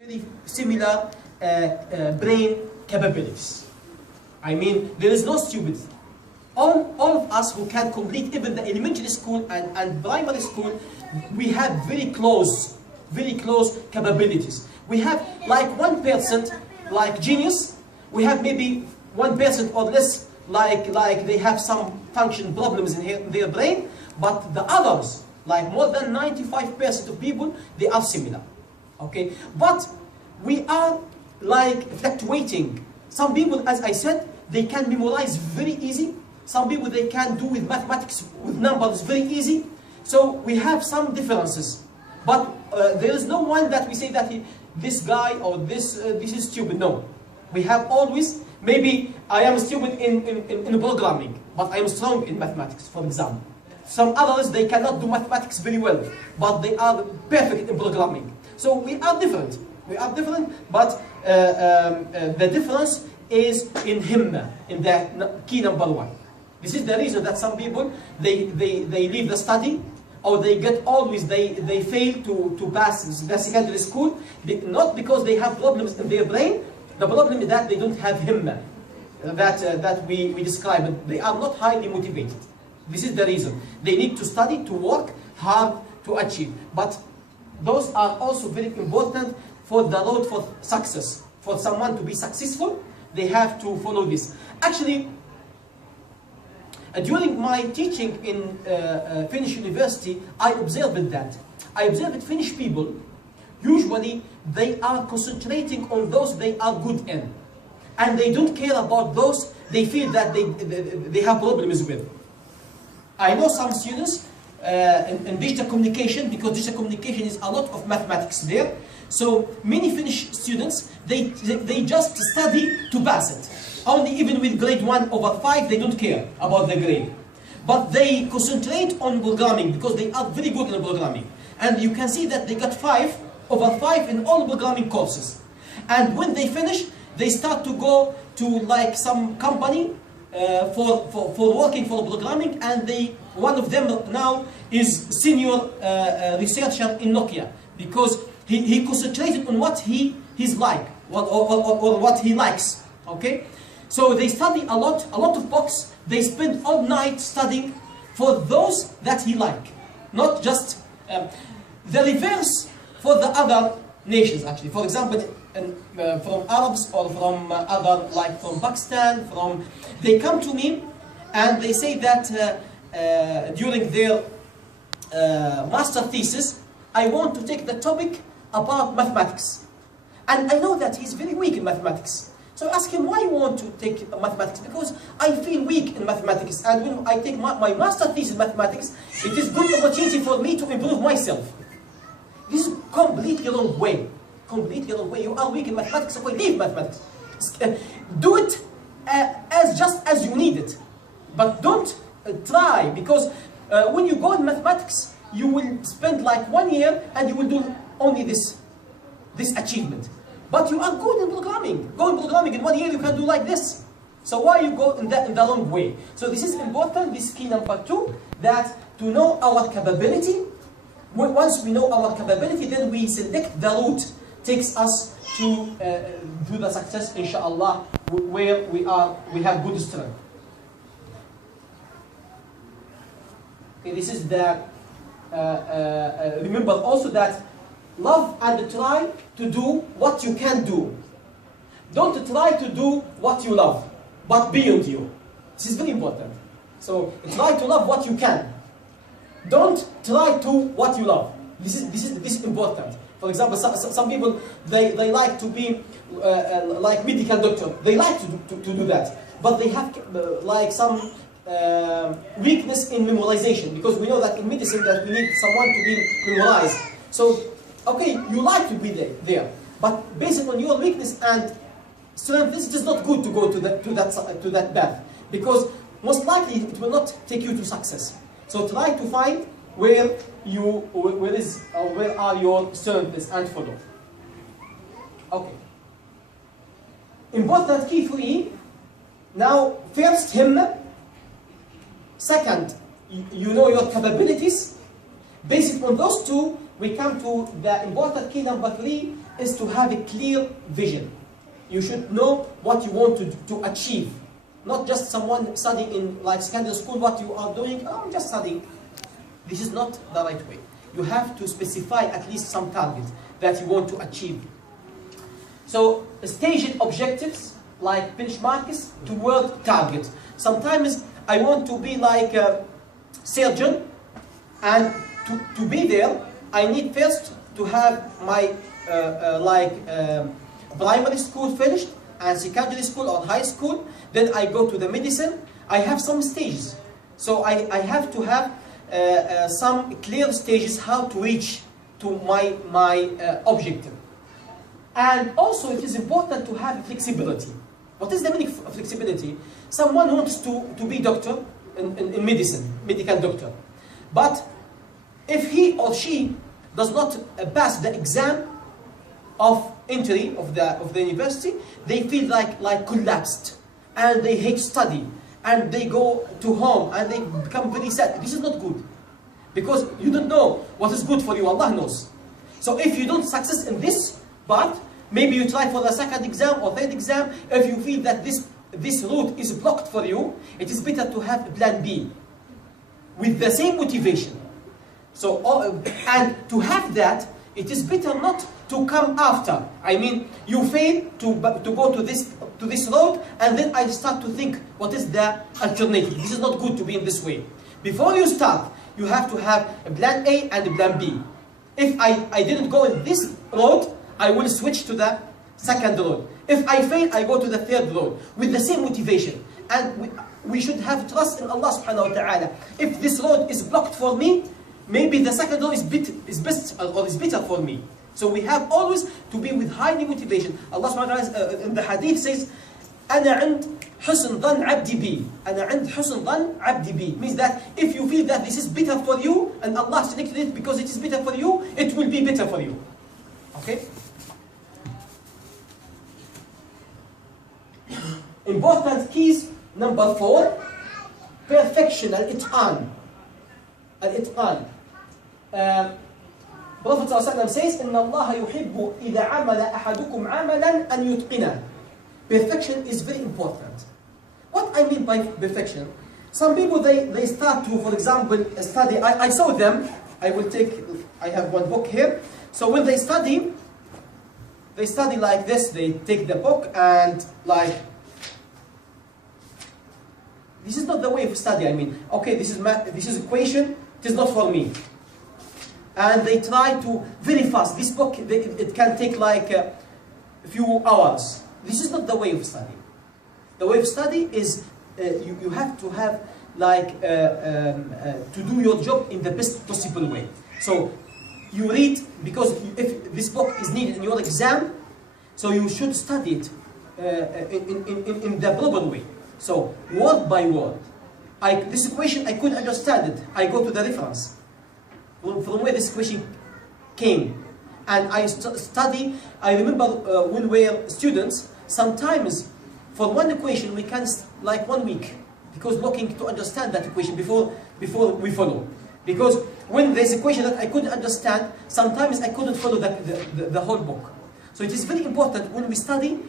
very similar brain capabilities. I mean, there is no stupid. All of us who can complete even the elementary school and primary school, we have very close capabilities. We have like 1% like genius, we have maybe 1% or less like they have some function problems in their brain, but the others, like more than 95% of people, they are similar. Okay, but we are like fluctuating. Some people, as I said, they can memorize very easy. Some people they can do with mathematics, with numbers very easy. So we have some differences, but there is no one that we say that this guy or this is stupid. No, we have always, maybe I am stupid in programming, but I am strong in mathematics, for example. Some others, they cannot do mathematics very well, but they are perfect in programming. So we are different. We are different, but the difference is in himma, in the key number one. This is the reason that some people, they leave the study, or they fail to pass the secondary school, not because they have problems in their brain. The problem is that they don't have himma, that we described. They are not highly motivated. This is the reason. They need to study, to work hard to achieve. But those are also very important for the road for success. For someone to be successful, they have to follow this. Actually, during my teaching in Finnish University, I observed that. I observed Finnish people, usually they are concentrating on those they are good in. And they don't care about those they feel that they have problems with. I know some students in digital communication, because digital communication is a lot of mathematics there. So many Finnish students, they just study to pass it. Only even with grade 1/5, they don't care about the grade. But they concentrate on programming because they are very good in programming. And you can see that they got 5/5 in all programming courses. And when they finish, they start to go to like some company for working for programming, and one of them now is senior researcher in Nokia, because he concentrated on what he's like, or what he likes. Okay, so they study a lot of books. They spend all night studying for those that he like, not just the reverse for the other nations. Actually, for example, from Arabs or from other, like from Pakistan, they come to me and they say that during their master thesis, I want to take the topic about mathematics, and I know that he's very weak in mathematics. So I ask him, why you want to take mathematics? Because I feel weak in mathematics, and when I take my master thesis in mathematics, it is good opportunity for me to improve myself. This is completely wrong way. Completely wrong way. You are weak in mathematics, so leave mathematics. Do it just as you need it, but don't try, because when you go in mathematics, you will spend like 1 year and you will do only this achievement. But you are good in programming. Go in programming in 1 year, you can do like this. So why you go in the wrong way? So this is important. This is key number 2, that to know our capability. Once we know our capability, then we select the route takes us to the success, inshallah, where we have good strength. Okay, this is the remember also that love and try to do what you can do. Don't try to do what you love, but beyond you. This is very important. So try to love what you can. Don't try to what you love. This is important. For example, some people they like to be like medical doctor. They like to do that, but they have like some weakness in memorization, because we know that in medicine that we need someone to be memorized. So okay, you like to be there, but based on your weakness and strength, it is not good to go to that path, because most likely it will not take you to success. So try to find where are your strengths and follow. Okay. Important key 3. Now, first him. Second, you know your capabilities. Based on those two, we come to the important key number 3, is to have a clear vision. You should know what you want to achieve. Not just someone studying in like secondary school, what you are doing, oh, I'm just studying. This is not the right way. You have to specify at least some targets that you want to achieve. So staged objectives like benchmarks toward target. Sometimes I want to be like a surgeon, and to be there, I need first to have my primary school finished and secondary school or high school. Then I go to the medicine. I have some stages. So I have to have some clear stages how to reach to my objective. And also it is important to have flexibility. What is the meaning of flexibility? Someone wants to be doctor in medicine, medical doctor. But if he or she does not pass the exam of entry of the university, they feel like collapsed, and they hate study, and they go to home and they become very sad. This is not good, because you don't know what is good for you. Allah knows. So if you don't success in this part, maybe you try for the second exam or third exam. If you feel that this route is blocked for you, it is better to have a plan B with the same motivation. So and to have that, it is better not to come after. I mean, you fail to go to this road, and then I start to think, what is the alternative? This is not good to be in this way. Before you start, you have to have a plan A and a plan B. If I didn't go in this road, I will switch to the second road. If I fail, I go to the third road with the same motivation. And we should have trust in Allah subhanahu wa ta'ala. If this road is blocked for me, maybe the second road is best or is better for me. So we have always to be with highly motivation. Allah subhanahu wa ta'ala in the hadith says, أنا عند حسن ظن عبدي بي. أنا عند حسن ظن عبدي بي. Means that if you feel that this is better for you, and Allah selected it because it is better for you, it will be better for you. Okay? Important keys, number 4, perfection, al-itqan. Al-itqan. Prophet ﷺ says, إن الله يحب إذا عمل أحدكم عملا أن يتقنه. Perfection is very important. What I mean by perfection? Some people, they start to, for example, study. I saw them. I have one book here. So when they study like this. They take the book and like, this is not the way of study. I mean, okay, this is math, this is equation. It is not for me. And they try to very fast. This book, it can take like a few hours. This is not the way of study. The way of study is you have to have like to do your job in the best possible way. So you read, because if this book is needed in your exam, so you should study it in the proper way. So word by word. This equation, I couldn't understand it. I go to the reference from where this equation came, and I study. I remember when we were students, sometimes for one equation we can like 1 week, because looking to understand that equation before we follow. Because when there's equation that I couldn't understand, sometimes I couldn't follow the whole book. So it is very important when we study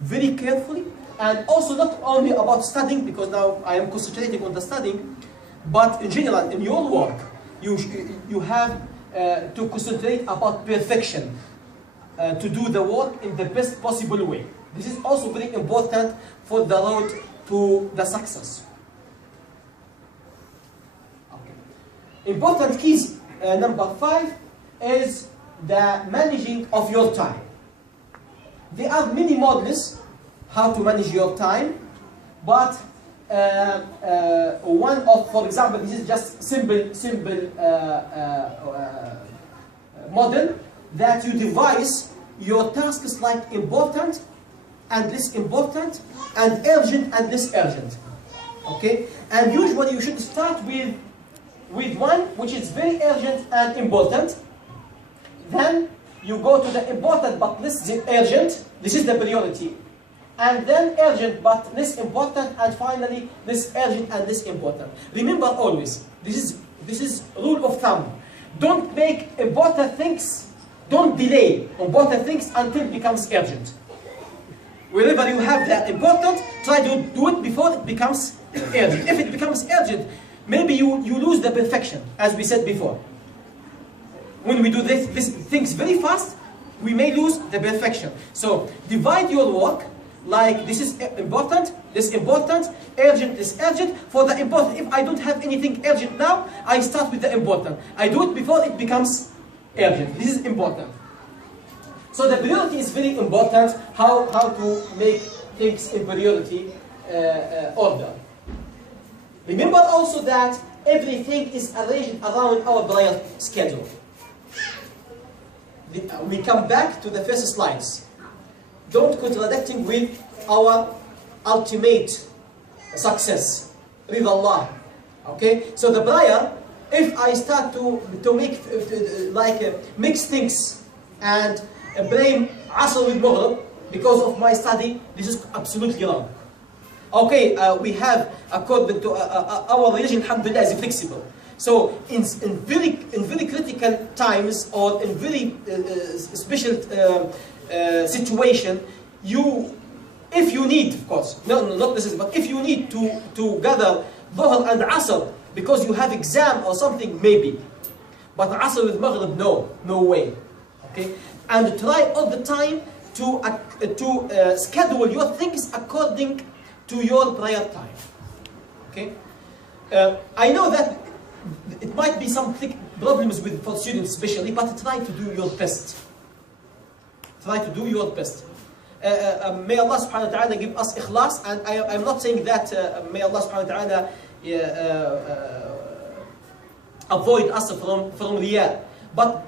very carefully, and also not only about studying, because now I am concentrating on the studying, but in general in your work you have to concentrate about perfection, to do the work in the best possible way. This is also very important for the road to the success. Okay. Important keys, number 5 is the managing of your time. There are many models how to manage your time, but one of, for example, this is just simple model that you devise your tasks like important and less important, and urgent and less urgent. Okay, and usually you should start with one which is very urgent and important. Then you go to the important but less urgent. This is the priority. And then urgent but less important, and finally less urgent and less important. Remember always, this is rule of thumb. Don't make important things Don't delay important things until it becomes urgent. Wherever you have the important, try to do it before it becomes urgent. If it becomes urgent, maybe you lose the perfection, as we said before. When we do these things very fast, we may lose the perfection. So divide your work like this is important, urgent is urgent. For the important, if I don't have anything urgent now, I start with the important. I do it before it becomes urgent. This is important. So the priority is very important, how to make things in priority order. Remember also that everything is arranged around our prior schedule. We come back to the first slides. Don't contradicting with our ultimate success, with Allah. Okay? So the prior, if I start to make mix things and blame Asr with Maghrib because of my study, this is absolutely wrong. Okay, we have, according to our religion, alhamdulillah, is flexible. So in very critical times or in very special situation, if you need, of course, no, not necessarily, but if you need to gather Dhuhr and Asr because you have exam or something, maybe. But Asr with Maghrib, no way. Okay, and try all the time to schedule your things according to your prior time. Okay, I know that it might be some problems for students especially, but try to do your best. Try to do your best. May Allah subhanahu wa ta'ala give us ikhlas, and I'm not saying that may Allah subhanahu wa ta'ala avoid us from riyah, but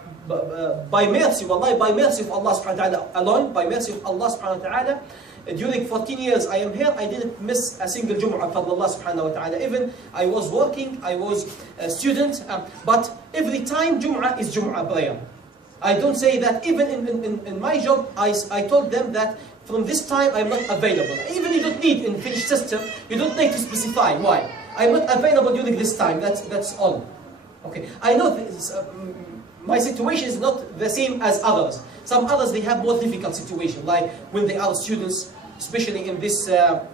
by mercy, wallahi, by mercy of Allah subhanahu wa ta'ala alone, by mercy of Allah subhanahu wa ta'ala, during 14 years I am here, I didn't miss a single Jum'ah from Allah subhanahu wa ta'ala. Even I was working, I was a student, but every time Jum'ah is Jum'ah prayer. I don't say that even in my job, I told them that from this time I'm not available. Even you don't need in Finnish system, you don't need to specify why. I'm not available during this time, that's all. Okay, I know this, my situation is not the same as others. Some others, they have more difficult situation, like when they are students, especially in this labor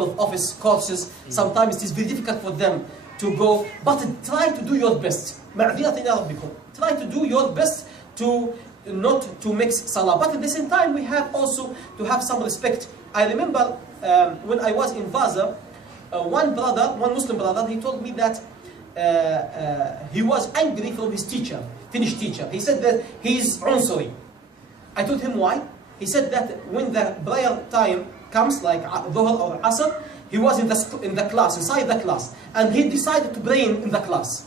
of office courses. Sometimes it is very difficult for them to go, but try to do your best. Try to do your best to not to mix salah, but at the same time we have also to have some respect. I remember when I was in Vaza, one Muslim brother, he told me that he was angry from his teacher, Finnish teacher. He said that he's unsuri. I told him why. He said that when the prayer time comes, like Dhuhr or Asr, he was in the class, inside the class, and he decided to pray in the class.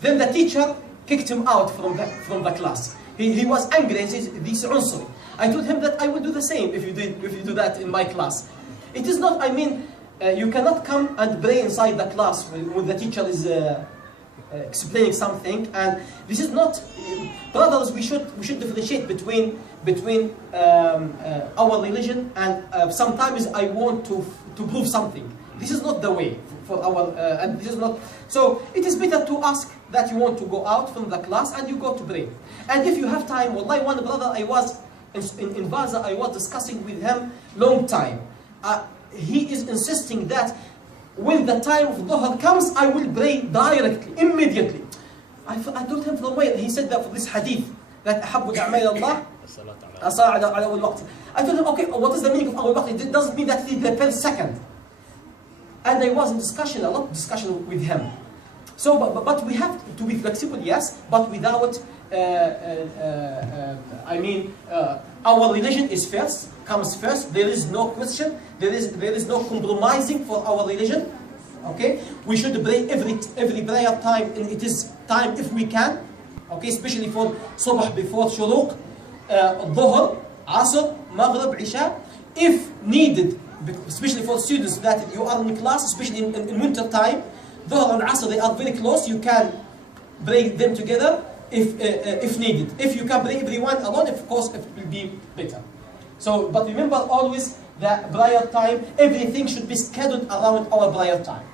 Then the teacher kicked him out from the class. He was angry and said, "This is unsuri." I told him that I will do the same if you do that in my class. It is not, I mean, you cannot come and pray inside the class when the teacher is explaining something, and this is not, brothers. We should differentiate between our religion and sometimes I want to prove something. This is not the way for our, and this is not. So it is better to ask that you want to go out from the class and you go to pray. And if you have time, wallahi, one brother I was in Vaza, I was discussing with him long time. He is insisting that when the time of Dhuhr comes, I will pray directly, immediately. I told him from where? He said that for this hadith, that أحب الأعمال الله الصلاة على أول وقت. I told him, okay, what is the meaning of أول وقت? It doesn't mean that it is the first second. And I was in discussion, a lot of discussion with him. So, but we have to be flexible, yes, but without, I mean, our religion is first, comes first. There is no question. There is no compromising for our religion. Okay, we should pray every prayer time, and it is time if we can. Okay, especially for Subh before Shuruq, Dhuhr, Asr, Maghrib, Isha, if needed. Especially for students that you are in class, especially in winter time, Dhuhr and Asr, they are very close. You can pray them together if needed. If you can pray everyone alone, of course, it will be better. So, but remember always that prayer time, everything should be scheduled around our prayer time.